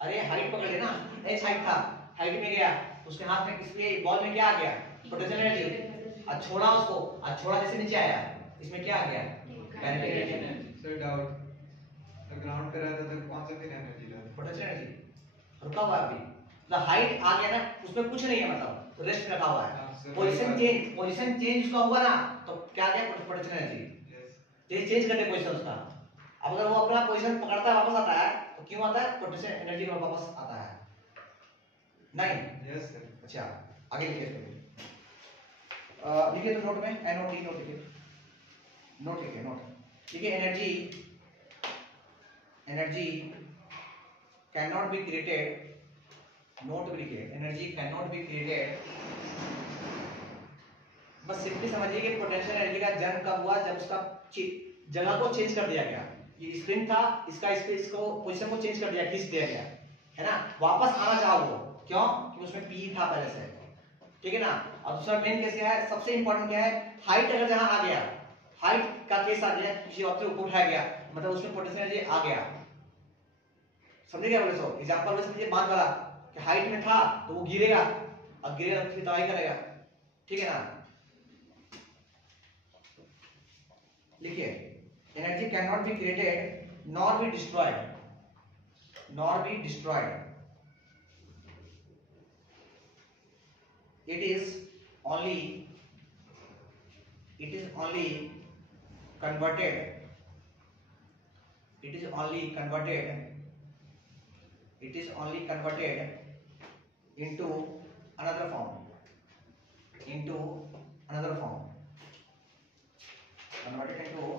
अरे हाइट पकड़ लेना, एच हाइट था, हाइट में गया, उसके हाथ में, इसलिए बॉल में क्या आ गया, पोटेंशियल एनर्जी, आज छोड़ा उसको, आज छोड़ा जैसे नीचे आया, इसमें क्या आ गया, काइनेटिक एनर्जी। सर डाउट, तो ग्राउंड पे रहता तो कौन सा फिर एनर्जी लाता, पोटेंशियल एनर्जी रुका हुआ है अभी, मतलब हाइट आ गया ना, उसमें कुछ नहीं है, मतलब तो रेस्ट रखा हुआ है, पोजीशन चेंज उसका हुआ ना, तो क्या आ गया, पोटेंशियल एनर्जी, ये चेंज करते पोजीशन उसका। अब अगर वो अपना पोजीशन पकड़ता है वापस आता है, तो क्यों आता है, पोटेंशियल एनर्जी में वापस आता है, नहीं। Yes sir. अच्छा आगे लिखिए इसको, लिखिए तो नोट में, NOT नोट लिखिए, देखिए energy can not be created, note भी लिखिए, energy can not be created, बस सिंपली समझिए कि पोटेंशियल एनर्जी का जन्म कब हुआ, जब उसका जगह को चेंज कर दिया गया, ये स्प्रिंग था, इसका स्पेस को, पोजीशन को चेंज कर दिया, खींच दिया गया, है ना, वापस आना चाहा वो, क्यों, क्योंकि उसमें पी था पहले से, ठीक है ना। और दूसरा मेन केस क्या है, सबसे इंपॉर्टेंट क्या है, हाइट अगर जहां आ गया, हाइट का केस आ गया, किसी ऑब्जेक्ट को उठाया गया, मतलब उसमें पोटेंशियल एनर्जी आ गया, समझे क्या बोले सो, एग्जांपल में समझिए बात वाला कि हाइट में था तो वो गिरेगा, और गिरेगा तो फिर तबाही करेगा, ठीक है ना। लिखिए, energy can not be created nor be destroyed, it is only converted, it is only converted into another form, converted into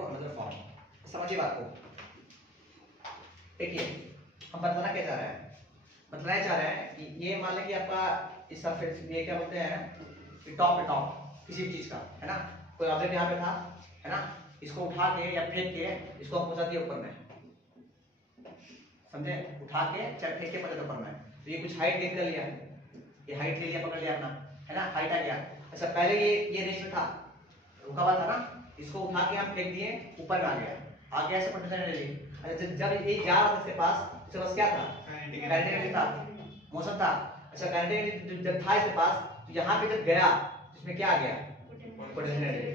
another form. समझिए बात को। देखिए हम बताना क्या चाह रहे हैं, बताना चाह रहे हैं कि ये मान लें कि आपका इस सरफेस, ये क्या बोलते हैं, टॉप किसी भी चीज का, है ना। कोई ऑब्जेक्ट यहाँ पे था, है ना, इसको उठा के या फेंक के इसको हम पहुंचा दिए ऊपर में, समझे, उठा के चाहे फेंक के पहुंचा ऊपर में, तो ये कुछ हाइट गेन कर लिया, ये हाइट ले लिया, पकड़ लिया अपना, है ना, हाइट आ गया। अच्छा पहले ये रेस्ट में था, रुका हुआ था ना, इसको उठा के हम फेंक दिए, ऊपर में आ गया ऐसे पोटेंशियल एनर्जी। अच्छा जब ये जा रहा था इसके पास, उसके पास क्या था, काइनेटिक एनर्जी था, मोशन था। अच्छा काइनेटिक एनर्जी जब था इसके पास, तो यहाँ पे जब गया इसमें क्या आ गया, पोटेंशियल एनर्जी।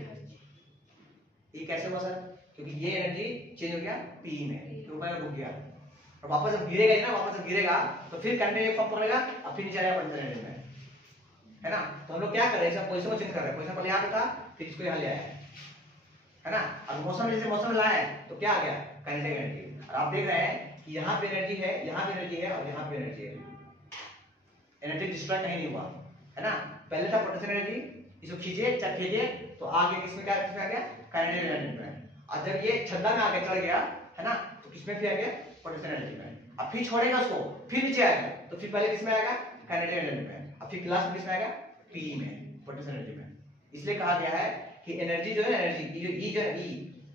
ये कैसे हुआ सर, क्योंकि ये एनर्जी चेंज हो गया पी में, तो ऊपर रुक गया, और वापस जब गिरेगा ना, वापस जब गिरेगा तो फिर काइनेटिक फॉर्म पकड़ेगा, अब फिर नीचे आएगा पोटेंशियल एनर्जी में, है ना। तो हम लोग क्या कर रहे हैं, पोजीशन को चेंज कर रहे हैं, पोजीशन पहले यहाँ पे था, फिर इसको यहाँ ले आया, है ना। अब मोशन जैसे मोशन में लाए तो क्या आ गया, काइनेटिक एनर्जी। और आप देख रहे हैं कि यहाँ पे एनर्जी है, यहाँ पे एनर्जी है, और यहाँ पे एनर्जी है, एनर्जी डिस्ट्रॉय कहीं नहीं हुआ, है ना। पहले था पोटेंशियल एनर्जी, इसको खींचे चाहे फेंके तो आगे किसमें क्या आ गया, काइनेटिक एनर्जी में। और जब ये छद्दा में आगे चढ़ गया, है ना, तो किसमें फिर आ गया, पोटेंशियल एनर्जी में। अब फिर छोड़ेगा उसको, फिर नीचे आएगा, तो फिर पहले किसमें आएगा, काइनेटिक एनर्जी में, अब फिर क्लास में किसमें आएगा, पी में, पोटेंशियल एनर्जी में। इसलिए कहा गया है कि एनर्जी जो है, एनर्जी ई जो है, ई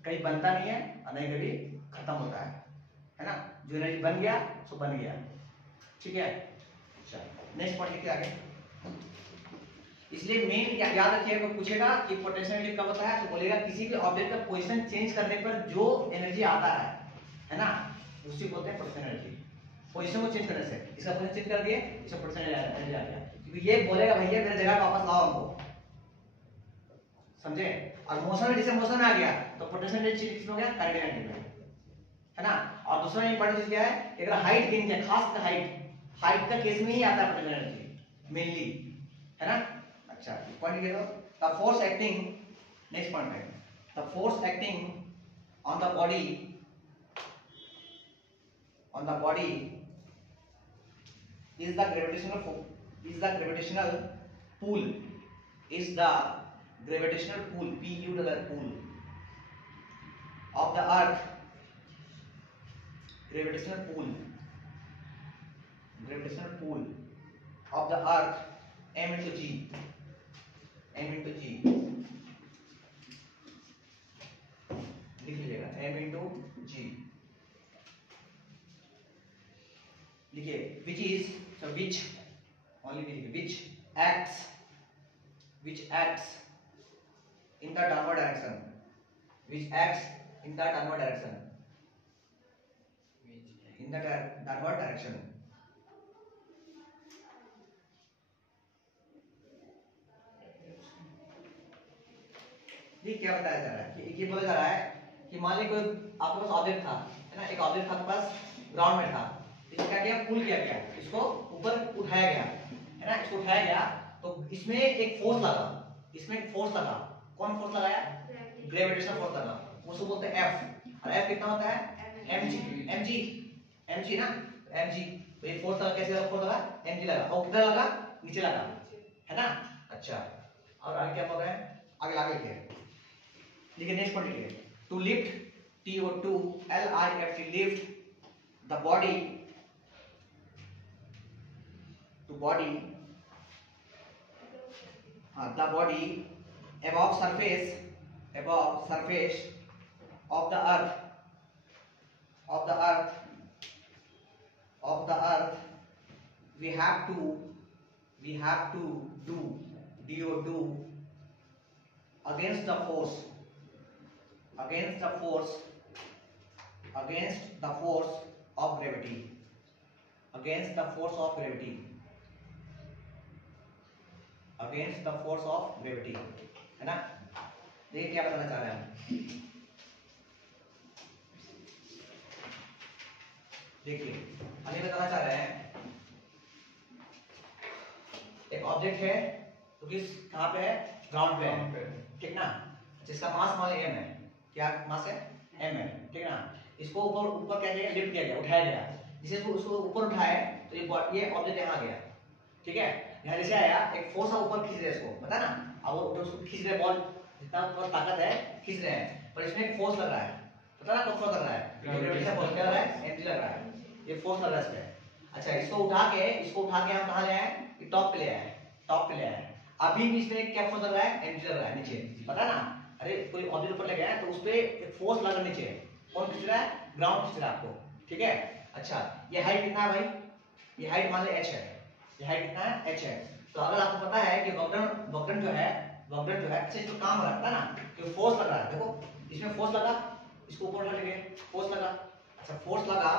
कहीं बनता नहीं है और नहीं कभी खत्म होता है ना। जो एनर्जी बन गया सो बन गया, ठीक है। चलो नेक्स्ट पॉइंट लिखिए आगे। इसलिए मेन याद रखिएगा, पूछेगा कि पोटेंशियल एनर्जी कब होता है, तो बोलेगा किसी भी ऑब्जेक्ट का पोजीशन चेंज करने पर जो एनर्जी आता है ना, उसी को बोलते हैं पोटेंशियल एनर्जी। पोजीशन को चेंज करने से, इसका पोजीशन चेंज कर दिए, इसका पोटेंशियल एनर्जी आ गया, क्योंकि ये बोलेगा भैया मेरे जगह वापस लाओ हमको, समझे। और मोशन में जैसे मोशन में आ गया तो पोटेंशियल एनर्जी किस में हो गया, काइनेटिक एनर्जी में, है ना। और दूसरा इंपॉर्टेंट चीज क्या है, कि अगर हाइट गेन किया, खास कर हाइट का केस में ही आता है पोटेंशियल एनर्जी मेनली, है ना। अच्छा पॉइंट ये दो, the force acting, next point है, the force acting on the body is the gravitational pull, P U pull of the earth, gravitational pull of the earth, m into g, लिख लीजिएगा, m into g लिखिए, which acts in the downward direction, ये क्या बताया जा रहा है, कि ये बोला जा रहा है कि मान लीजिए कोई आपके पास ऑब्जेक्ट था, है ना, एक ऑब्जेक्ट था आपके पास, ग्राउंड में था, इसको क्या किया, पुल किया गया, इसको ऊपर उठाया गया, है ना, इसको उठाया गया, तो इसमें एक फोर्स लगा, कौन फोर्स लगाया, ग्रेविटेशनल फोर्स लगा, उसको बोलते हैं F। और F कितना होता है, mg ना, mg। तो ये फोर्स लगा, कैसे फोर्स लगा, mg लगा, और कितना लगा, नीचे लगा, है ना। अच्छा और आगे क्या बोल रहे हैं, आगे लिखिए, नेक्स्ट पॉइंट लिखिए, to lift TO2 LIFT, lift the body above surface of the earth, we have to do against the force of gravity, है ना। देखिए क्या बताना चाह रहे हैं हम, देखिए हम ये बताना चाह रहे हैं, एक ऑब्जेक्ट है तो किस कहाँ पे है, ग्राउंड पे है, ठीक ना। जिसका मास मान m है, क्या मास है, m है, ठीक ना। इसको ऊपर ऊपर क्या किया, लिफ्ट किया गया, उठाया गया। जिसे उसको ऊपर उठाए तो ये ऑब्जेक्ट यहाँ आ गया, ठीक है। यहाँ जैसे आया, एक फोर्स ऊपर खींच रहे हैं इसको, पता ना, अब वो उसको खींच रहे, बॉल जितना ऊपर ताकत है खींच रहे हैं, पर इसमें एक फोर्स लग रहा है, पता ना कौन फोर्स लग रहा है, ग्रेविटी का फोर्स क्या लग रहा है, mg लग रहा है, ये फोर्स लग रहा है इसमें। अच्छा, इसको उठा के हम कहाँ ले आए, टॉप पे ले आए, टॉप पे ले आए। अभी भी इसमें क्या फोर्स लग रहा है, mg लग रहा है नीचे, पता ना। अरे कोई ऑब्जेक्ट ऊपर ले गया तो उस पे एक फोर्स लग रहा है नीचे, कौन खींच रहा है, ग्राउंड खींच रहा है आपको, ठीक है। अच्छा, ये हाइट कितना है भाई, ये हाइट मान ले h है, ये हाइट कितना है, h है। तो अगर आपको पता है कि वक्रन जो है अच्छा इसको काम रखता है ना, कि फोर्स लग रहा है, देखो इसमें फोर्स लगा, इसको ऊपर उठा लेंगे, फोर्स लगा, अच्छा फोर्स लगा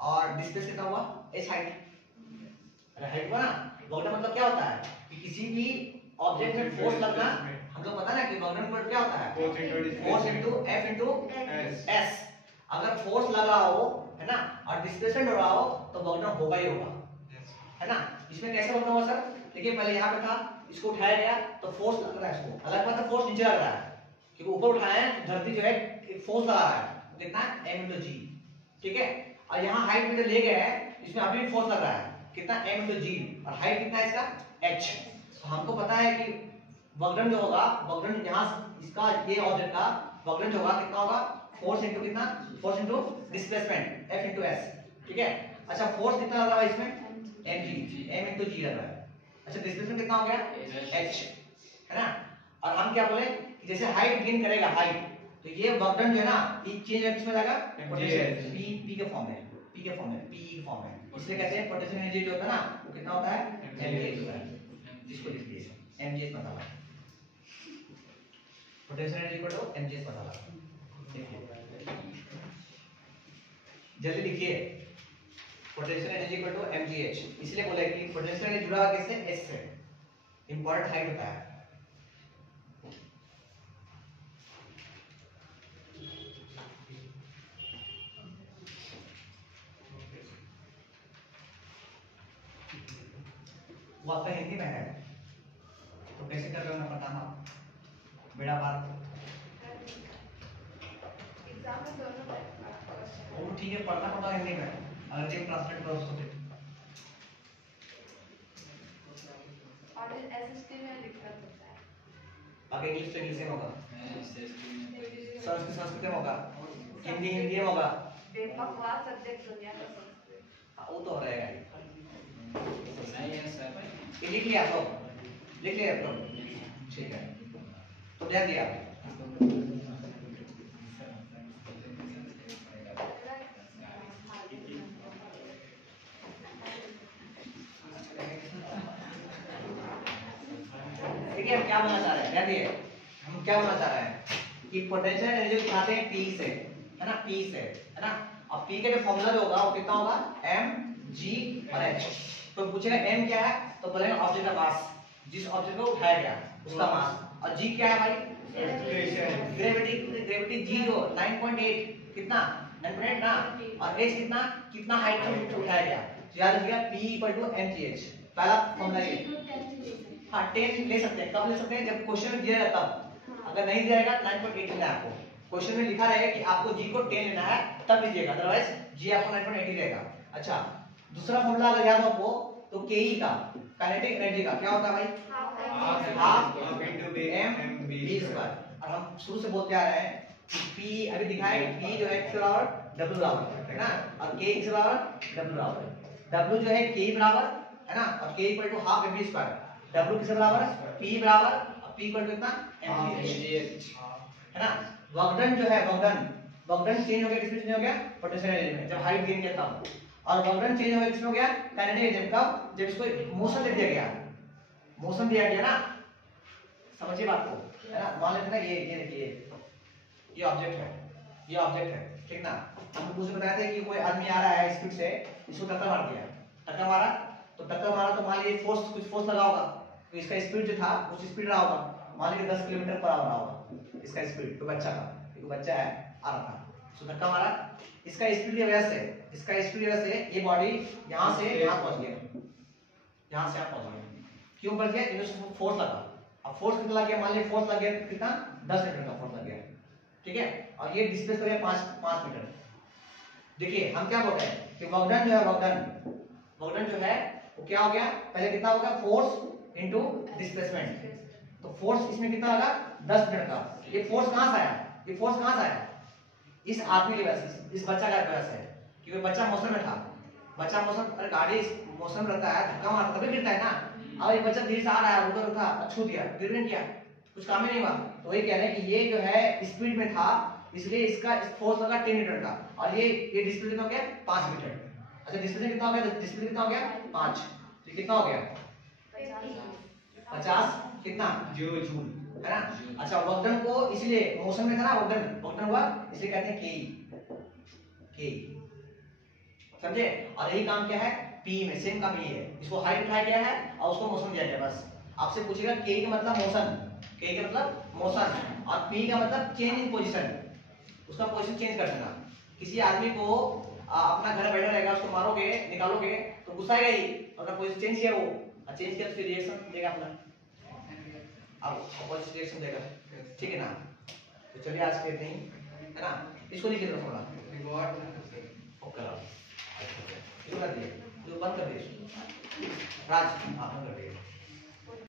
और डिस्प्लेस कितना हुआ, h हाइट, अरे हाइट हुआ ना। वक्रन मतलब क्या होता है कि किसी भी ऑब्जेक्ट में फोर्स लगना, हम लोग पता ना कि वक्रन पर क्या होता है, force into f into s। अगर फोर्स लगा हो, है ना, और डिस्प्लेसमेंट हो रहा हो तो वक्रन होगा ही होगा, है ना। इसमें कैसे वक्रन होगा सर, देखिए पहले यहाँ पे था, इसको उठाया गया तो फोर्स लग रहा है, इसको अलग बात है, फोर्स नीचे लग रहा है क्योंकि ऊपर उठाया है तो धरती जो है एक फोर्स लगा रहा है, कितना, m इनटू g, ठीक है। और यहाँ हाइट में ले गया है, इसमें अभी भी फोर्स लग रहा है, कितना, m इनटू g, और हाइट कितना है इसका, h। तो हमको पता है कि वक्रन जो होगा, वक्रन यहाँ इसका ये ऑब्जेक्ट का वक्रन जो होगा कितना होगा, फोर्स इनटू कितना, force into displacement f into s, ठीक है। अच्छा, फोर्स कितना लग रहा है इसमें, mg, m इनटू g लग रहा है। अच्छा, डिस्प्लेसमेंट कितना हो गया, h, है ना। और हम क्या बोले कि जैसे हाइट गेन करेगा, हाइट, तो ये वक्रन जो है ना, ये चेंज किसमें जाएगा, पोटेंशियल p के फॉर्म में, p के फॉर्म में। इसलिए कहते हैं पोटेंशियल एनर्जी जो होता है ना, वो कितना होता है, mgh होता है। इसको लिख लीजिए, mgh पता लगा, पोटेंशियल एनर्जी को तो mgh पता लगा, जल्दी लिखिए, potential energy equal to mgh। इसलिए बोला कि पोटेंशियल एनर्जी जुड़ा किससे, s से, इंपॉर्टेंट हाइट होता है। वो आपका हिंदी में है तो कैसे कर रहे हो ना बताना, बेड़ा पार। एग्जाम में दोनों क्वेश्चन, वो ठीक है, पढ़ना पड़ता हिंदी में, अंग्रेजी में ट्रांसलेट करो उसको फिर। और एसएसटी में दिक्कत होता है, बाकी इंग्लिश तो इंग्लिश में होगा, संस्कृत में होगा, हिंदी में होगा, बेबकवास सब्जेक्ट दुनिया का संस्कृत। वो तो रहेगा ही। नहीं है सर, ये लिख लिया तो, ठीक है, तो ध्यान दिया। देखिए हम क्या बोलना चाह रहे हैं, ध्यान दिए, हम क्या बोलना चाह रहे हैं कि पोटेंशियल एनर्जी दिखाते हैं P से, है ना, P से, है ना। अब P का जो फॉर्मूला जो होगा वो कितना होगा, m g और h। तो पूछेगा m क्या है, तो बोलेंगे ऑब्जेक्ट का मास, जिस ऑब्जेक्ट को उठाया गया उसका मास, और g क्या है भाई, ग्रेविटी g जो 9.8, कितना, 9.8 ना, और h कितना हाइट से उठाया गया, तो याद रखिएगा P इक्वल टू mgh, पहला फॉर्मूला ये। हाँ 10 ले सकते हैं, कब ले सकते हैं, जब क्वेश्चन में दिया जाता तब, अगर नहीं दिया जाएगा 9.8 लेना है आपको, क्वेश्चन में लिखा रहेगा कि आपको g को 10 लेना है तब लीजिएगा, अदरवाइज g आपको 9.8 रहेगा। अच्छा, दूसरा फॉर्मूला अगर याद हो आपको तो ke का, काइनेटिक एनर्जी का क्या होता है भाई, हाफ mv स्क्वायर। और हम शुरू से बोलते आ रहे हैं कि p अभी दिखाए p जो है x बराबर w बराबर, है ना, और k x बराबर w बराबर, w जो है k बराबर, है ना, और k equal to half mv square, w किसके बराबर, p बराबर, p इक्वल टू कितना, mgh, है ना। वक्रन जो है, वक्रन चेंज हो गया, किसमें चेंज हो गया, पोटेंशियल एनर्जी में, जब हाइट गेन किया तब। और वक्रन चेंज हो गया, किसमें हो गया, काइनेटिक एनर्जी में, कब, जब इसको मोशन दे दिया गया, मोशन दिया गया ना, समझिए बात को, है ना। मान लेते ना ये देखिए, ये ऑब्जेक्ट है, ठीक ना। हम कुछ बताए थे कि कोई आदमी आ रहा है स्पीड से, इसको टक्कर मार दिया, टक्कर मारा तो मान लीजिए कुछ फोर्स लगा होगा, तो इसका स्पीड जो था उस स्पीड रहा होगा, मान लीजिए 10 किलोमीटर पर आवर रहा होगा इसका स्पीड, तो बच्चा का, एक बच्चा है आ रहा था, उसको धक्का मारा, इसका स्पीड की वजह से ये बॉडी यहाँ से यहाँ पहुंच गया, यहाँ से यहाँ पहुंच गया, क्यों बढ़ गया? क्योंकि फोर्स लगा। अब फोर्स कितना लग गया? मान लीजिए फोर्स लग गया कितना? 10 मीटर का फोर्स लग गया, ठीक है, और ये डिस्प्लेस कर गया 5 मीटर। देखिए हम क्या बोल रहे हैं कि वर्कडन जो है, वर्कडन जो है वो क्या हो गया? पहले कितना होगा? Force into displacement. तो फोर्स इसमें कितना होगा? 10 मीटर का। ये फोर्स कहां से आया? ये फोर्स कहां से आया? इस आदमी की वजह से, इस बच्चा का वजह से, क्योंकि बच्चा मोशन में था। बच्चा मोशन, अरे गाड़ी मोशन में रहता है, धक्का मारता तभी गिरता है ना। अब ये बच्चा धीरे से आ रहा है, उधर था, छू दिया, गिर नहीं किया, कुछ काम ही नहीं हुआ। तो वही कह रहे हैं कि ये जो है स्पीड में था, इसलिए इसका फोर्स लगा 10 मीटर का, और ये डिस्प्लेसमेंट कितना हो गया? 5 मीटर। अच्छा डिस्प्लेसमेंट कितना हो गया? डिस्प्लेसमेंट कितना हो गया? 5। तो कितना हो गया? 50 कितना जूल है ना। अच्छा वर्कडन को इसलिए मोशन में था ना, वर्कडन हुआ, इसलिए कहते हैं के, समझे। और यही काम क्या है पी में, सेम काम ये है। इसको हाइट उठाया गया है और उसको मोशन दिया गया। बस आपसे पूछेगा के का मतलब मोशन, के का मतलब मोशन, और पी का मतलब चेंज इन पोजीशन, उसका पोजीशन चेंज कर देना। किसी आदमी को अपना घर बैठा रहेगा, उसको मारोगे, निकालोगे तो गुस्सा आएगा ही, अगर पोजीशन चेंज किया, वो चेंज किया तो फिर रिएक्शन देगा अपना, अब अपोजिट रिएक्शन देगा, ठीक है ना। तो चलिए आज के इतना ही है ना। इसको लिख दो थोड़ा, ओके इसको कर दिए, बंद कर दिए राज, हाँ बंद कर दिए।